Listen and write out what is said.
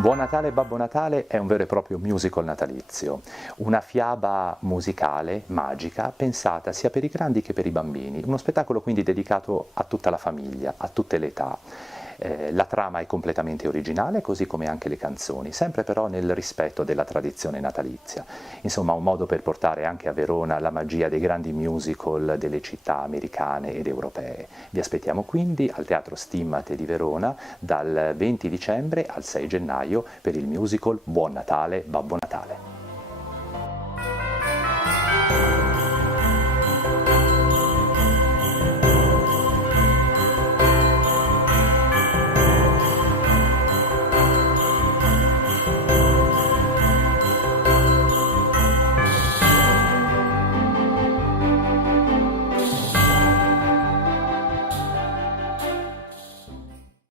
Buon Natale Babbo Natale è un vero e proprio musical natalizio, una fiaba musicale, magica, pensata sia per i grandi che per i bambini, uno spettacolo quindi dedicato a tutta la famiglia, a tutte le età. La trama è completamente originale, così come anche le canzoni, sempre però nel rispetto della tradizione natalizia. Insomma, un modo per portare anche a Verona la magia dei grandi musical delle città americane ed europee. Vi aspettiamo quindi al Teatro Stimmate di Verona dal 20 dicembre al 6 gennaio per il musical Buon Natale Babbo Natale.